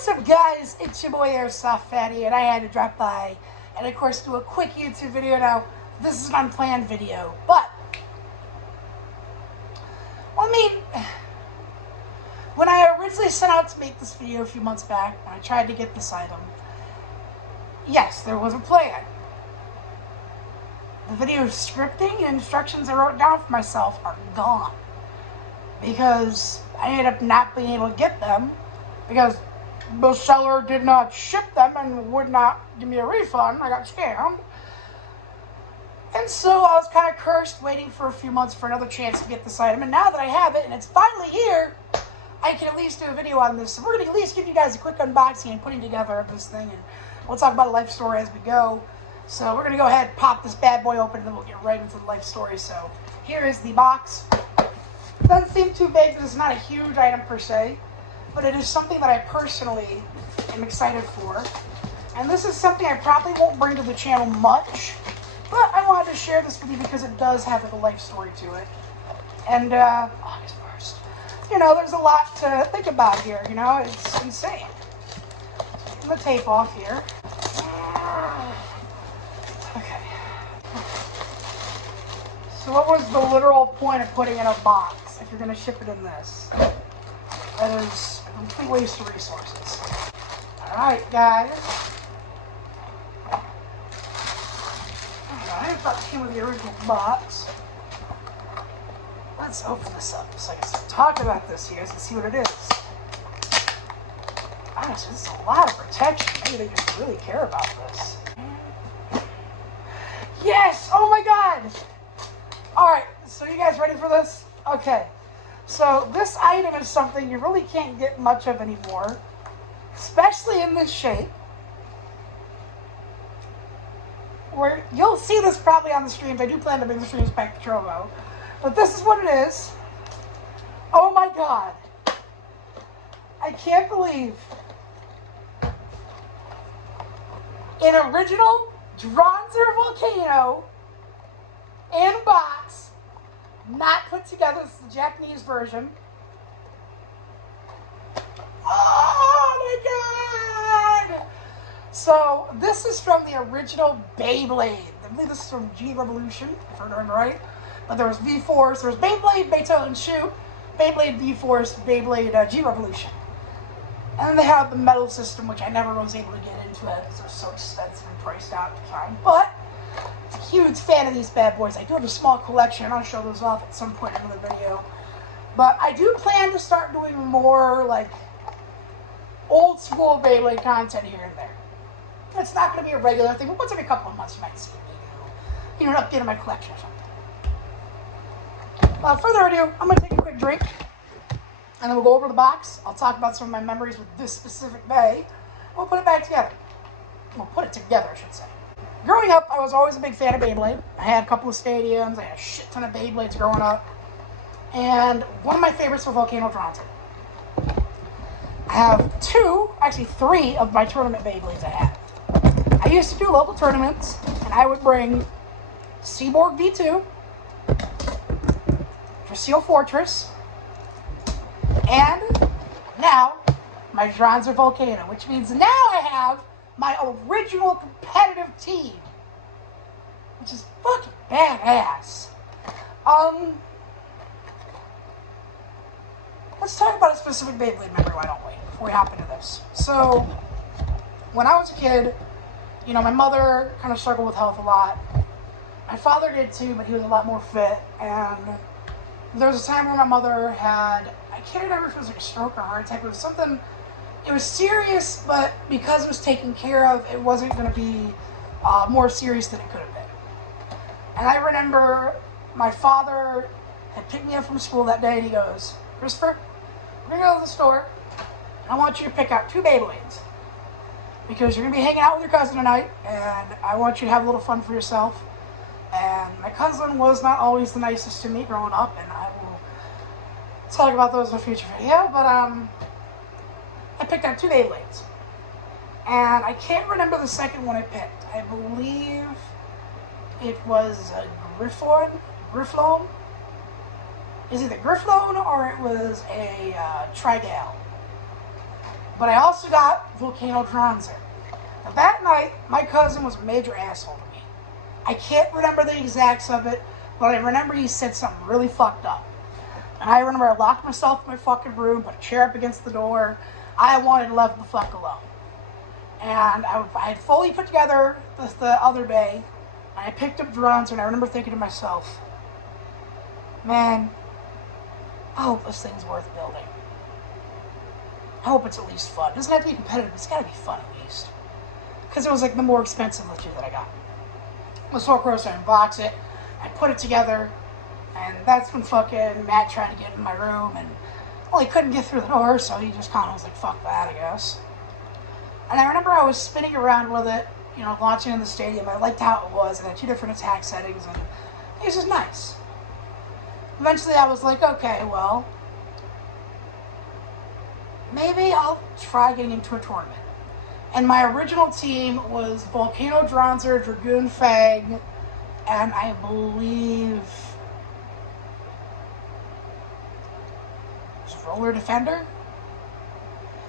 What's up, guys? It's your boy Airsoftfatty, and I had to drop by and, of course, do a quick YouTube video. Now, this is an unplanned video, but when I originally set out to make this video a few months back, when I tried to get this item, yes, there was a plan. The video scripting and instructions I wrote down for myself are gone because I ended up not being able to get them because the seller did not ship them and would not give me a refund. I got scammed. And so I was kind of cursed, waiting for a few months for another chance to get this item. And now that I have it and it's finally here, I can at least do a video on this. So we're going to at least give you guys a quick unboxing and putting together of this thing. And we'll talk about a life story as we go. So we're going to go ahead and pop this bad boy open and then we'll get right into the life story. So here is the box. Doesn't seem too big because it's not a huge item per se, but it is something that I personally am excited for. And this is something I probably won't bring to the channel much, but I wanted to share this with you because it does have a life story to it. And August 1st. You know, there's a lot to think about here, you know, it's insane. Taking the tape off here. Okay. So what was the literal point of putting in a box if you're going to ship it in this? That is a complete waste of resources. Alright, guys. I thought it came with the original box. Let's open this up so I can start talking about this here and see what it is. Honestly, this is a lot of protection. Maybe they just really care about this. Yes! Oh my god! Alright, so you guys ready for this? Okay. So this item is something you really can't get much of anymore, especially in this shape. Where you'll see this probably on the streams. I do plan to bring the streams back to Trovo. But this is what it is. Oh my god. I can't believe an original Dronzer Volcano in box. Not put together. This is the Japanese version. Oh my god! So this is from the original Beyblade. I believe this is from G Revolution, if I remember right. But there was V-Force, there was Beyblade, Beethoven and Shoot, Beyblade V-Force, Beyblade G Revolution. And then they have the metal system, which I never was able to get into it because it was so expensive and priced out at the time. But I'm a huge fan of these bad boys. I do have a small collection, and I'll show those off at some point in another video. But I do plan to start doing more, like, old school Beyblade content here and there. It's not going to be a regular thing, but once every couple of months you might see me do, an update of my collection or something. Without further ado, I'm going to take a quick drink, and then we'll go over the box. I'll talk about some of my memories with this specific bay. We'll put it back together. We'll put it together, I should say. Growing up, I was always a big fan of Beyblade. I had a couple of stadiums. I had a shit ton of Beyblades growing up. And one of my favorites was Volcano Dronzer. I have three of my tournament Beyblades I have. I used to do local tournaments, and I would bring Seaborg V2, Seal Fortress, and now my Dronzer Volcano, which means now I have my original competitive team, which is fucking badass. Let's talk about a specific Beyblade memory, why don't we, before we hop into this. So, when I was a kid, you know, my mother kind of struggled with health a lot. My father did too, but he was a lot more fit, and there was a time where my mother had, I can't remember if it was like a stroke or a heart attack, it was something. It was serious, but because it was taken care of, it wasn't going to be more serious than it could have been. And I remember my father had picked me up from school that day, and he goes, "Christopher, we're going to go to the store. I want you to pick out 2 Beyblades because you're going to be hanging out with your cousin tonight, and I want you to have a little fun for yourself." And my cousin was not always the nicest to me growing up, and I will talk about those in a future video, but I picked out 2 Beyblades. And I can't remember the second one I picked. I believe it was a Grifflone? Is it a Grifflone or it was a Trigal? But I also got Volcano Dronzer. Now that night, my cousin was a major asshole to me. I can't remember the exacts of it, but I remember he said something really fucked up. And I remember I locked myself in my fucking room, put a chair up against the door. I wanted to leave the fuck alone. And I had fully put together the other day, and I picked up Dronzer, and I remember thinking to myself, man, I hope this thing's worth building. I hope it's at least fun. It doesn't have to be competitive, but it's gotta be fun at least. Because it was like the more expensive of the two that I got. So of course I unbox it, I put it together, and that's when fucking Matt tried to get in my room, and well, he couldn't get through the door, so he just kind of was like, fuck that, I guess. And I remember I was spinning around with it, you know, launching in the stadium. I liked how it was, and it had 2 different attack settings, and it was just nice. Eventually I was like, okay, well, maybe I'll try getting into a tournament. And my original team was Volcano Dronzer, Dragoon Fang, and I believe it was Roller Defender.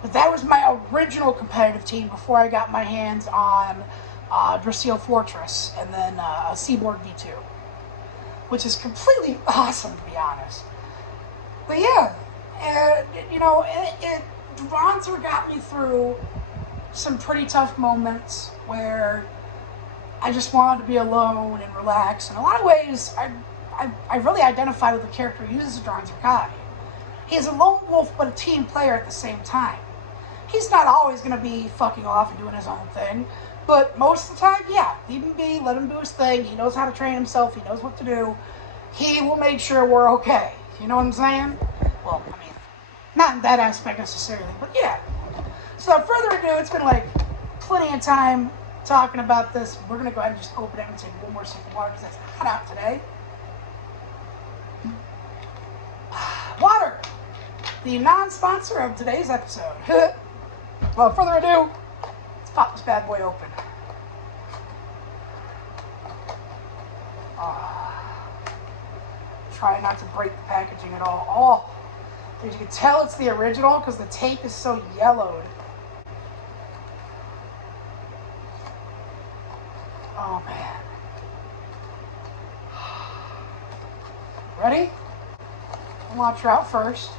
But that was my original competitive team before I got my hands on Dracil Fortress and then Seaboard V2, which is completely awesome, to be honest. But yeah, you know, Dronzer got me through some pretty tough moments where I just wanted to be alone and relax. In a lot of ways, I really identify with the character who uses Dronzer Kai. He's a lone wolf, but a team player at the same time. He's not always going to be fucking off and doing his own thing, but most of the time, yeah, leave him be, let him do his thing. He knows how to train himself. He knows what to do. He will make sure we're okay. You know what I'm saying? Well, I mean, not in that aspect necessarily, but yeah. So without further ado, it's been like plenty of time talking about this. We're going to go ahead and just open it and take one more sip of water because it's hot out today. Water, the non-sponsor of today's episode. Without further ado, let's pop this bad boy open. Try not to break the packaging at all. Oh, as you can tell, it's the original because the tape is so yellowed. Oh man. Ready? Launch her out first.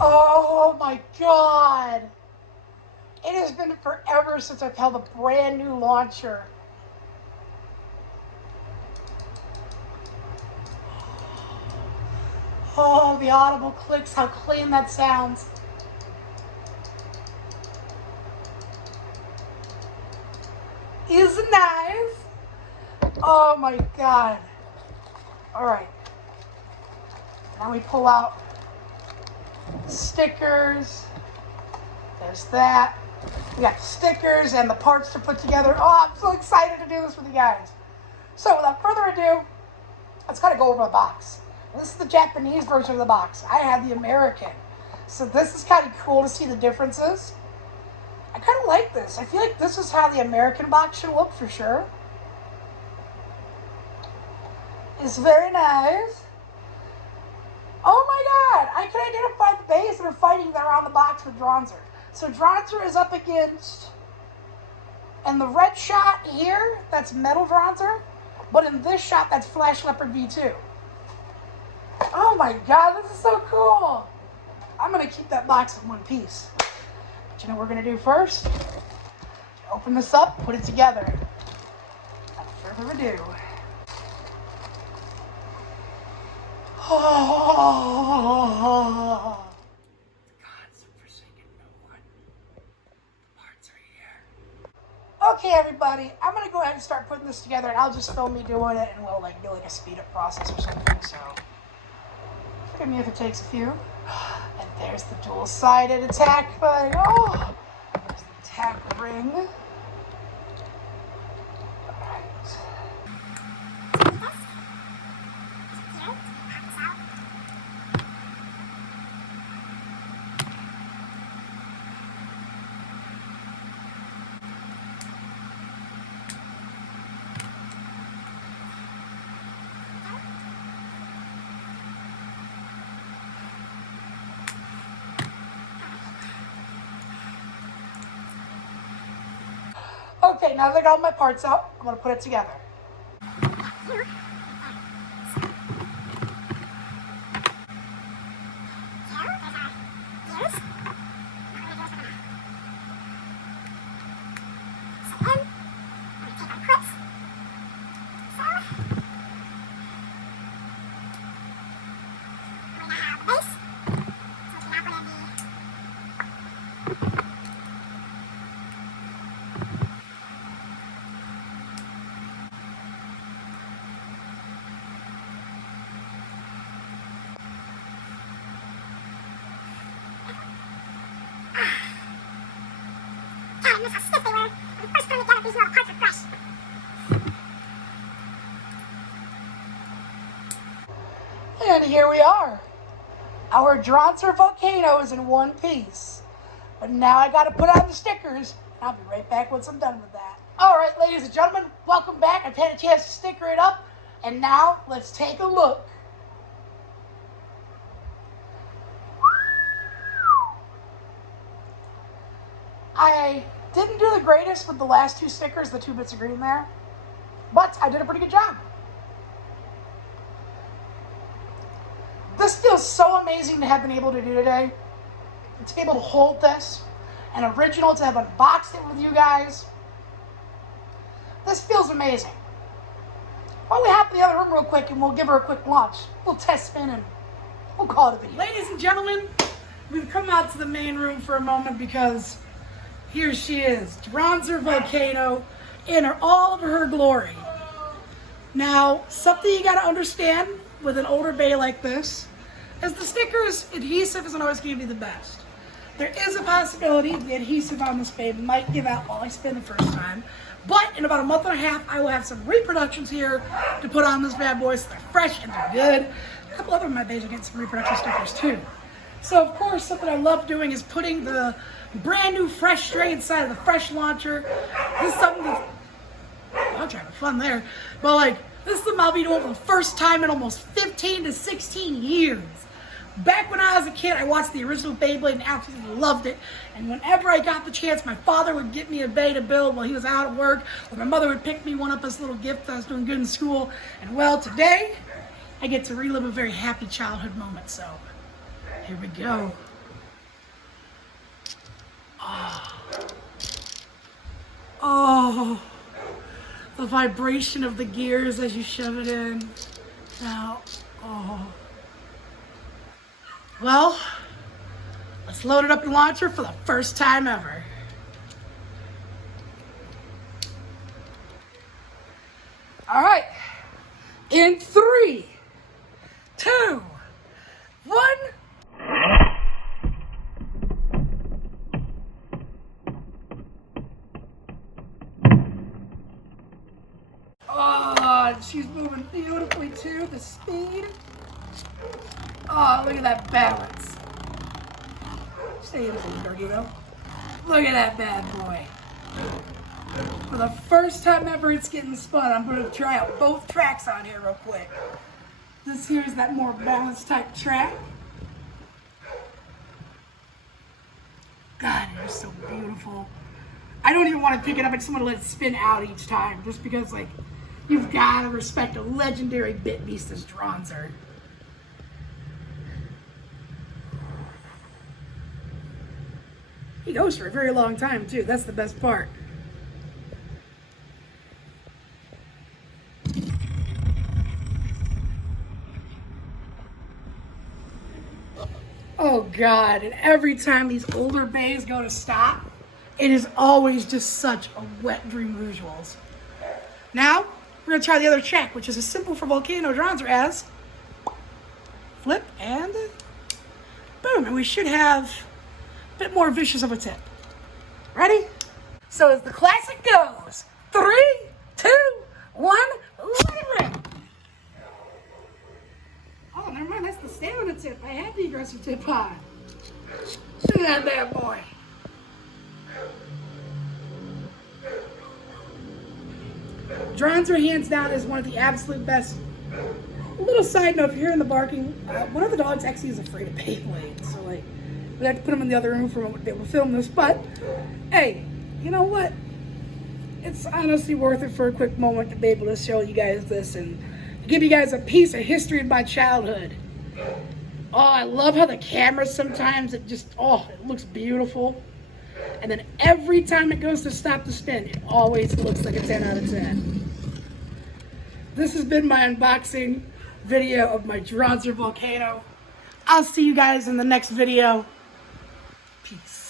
Oh my god! It has been forever since I've held a brand new launcher. Oh, the audible clicks, how clean that sounds. Is it nice? Oh my god. Alright. Now we pull out stickers. There's that. We got the stickers and the parts to put together. Oh, I'm so excited to do this with you guys. So without further ado, let's kind of go over the box. This is the Japanese version of the box. I have the American. So this is kind of cool to see the differences. I kind of like this. I feel like this is how the American box should look for sure. It's very nice. Oh my god! I can identify the base that are fighting that are on the box with Dronzer. So Dronzer is up against, and the red shot here, that's Metal Dronzer, but in this shot, that's Flash Leopard V2. Oh my god, this is so cool! I'm gonna keep that box in one piece. But you know what we're gonna do first? Open this up, put it together. Without further ado. Oh. Okay, everybody, I'm gonna go ahead and start putting this together, and I'll just film me doing it, and we'll like do like a speed up process or something. So forgive me if it takes a few. And there's the dual-sided attack thing. Oh, there's the attack ring. All right. Okay, now that I got all my parts out, I'm gonna put it together. And here we are. Our Dronzer volcano is in one piece. But now I gotta put on the stickers. I'll be right back once I'm done with that. Alright, ladies and gentlemen, welcome back. I've had a chance to sticker it up. And now, let's take a look. I didn't do the greatest with the last two stickers, the 2 bits of green there. But I did a pretty good job. This feels so amazing to have been able to do today. To be able to hold this, an original, to have unboxed it with you guys. This feels amazing. Why don't we hop in the other room real quick and we'll give her a quick launch. We'll test spin and we'll call it a video. Ladies and gentlemen, we've come out to the main room for a moment because here she is, Dronzer Volcano in all of her glory. Now, something you gotta understand with an older bay like this is the stickers adhesive isn't always going to be the best. There is a possibility the adhesive on this bay might give out while I spin the first time, but in about a month and a half I will have some reproductions here to put on this bad boy so they're fresh and they're good. A couple other of my bays are getting some reproduction stickers too. So of course something I love doing is putting the brand new fresh tray inside of the fresh launcher. This is something that I'm trying to have fun there, but like this is something I'll be doing for the first time in almost 15 to 16 years. Back when I was a kid, I watched the original Beyblade and absolutely loved it. And whenever I got the chance, my father would get me a bay to build while he was out at work, or my mother would pick me one up as a little gift that I was doing good in school. And well, today, I get to relive a very happy childhood moment. So, here we go. Oh, the vibration of the gears as you shove it in. Now, oh. Well, let's load it up in the launcher for the first time ever. All right, in 3, 2, 1. Oh, she's moving beautifully too, the speed. Oh, look at that balance. Stay in there, you know. Look at that bad boy. For the first time ever it's getting spun, I'm going to try out both tracks on here real quick. This here is that more balanced type track. God, it is so beautiful. I don't even want to pick it up. I just want to let it spin out each time, just because, like, you've got to respect a legendary bit beast as Dronzer. He goes for a very long time, too. That's the best part. Oh, God. And every time these older bays go to stop, it is always just such a wet dream of visuals. Now, we're going to try the other track, which is as simple for Volcano Dronzer as flip and boom. And we should have a bit more vicious of a tip. Ready? So as the classic goes, 3, 2, 1, let it rip. Oh, never mind, that's the stamina tip. I had the aggressive tip on. Look at that bad boy. Dronzer hands down is one of the absolute best. A little side note, if you're hearing the barking, one of the dogs actually is afraid of Beyblades, so like, we have to put him in the other room for a moment to be able to film this, but hey, you know what? it's honestly worth it for a quick moment to be able to show you guys this and give you guys a piece of history of my childhood. Oh, I love how the camera sometimes, it looks beautiful. And then every time it goes to stop the spin, it always looks like a 10 out of 10. This has been my unboxing video of my Drodzer Volcano. I'll see you guys in the next video. Peace.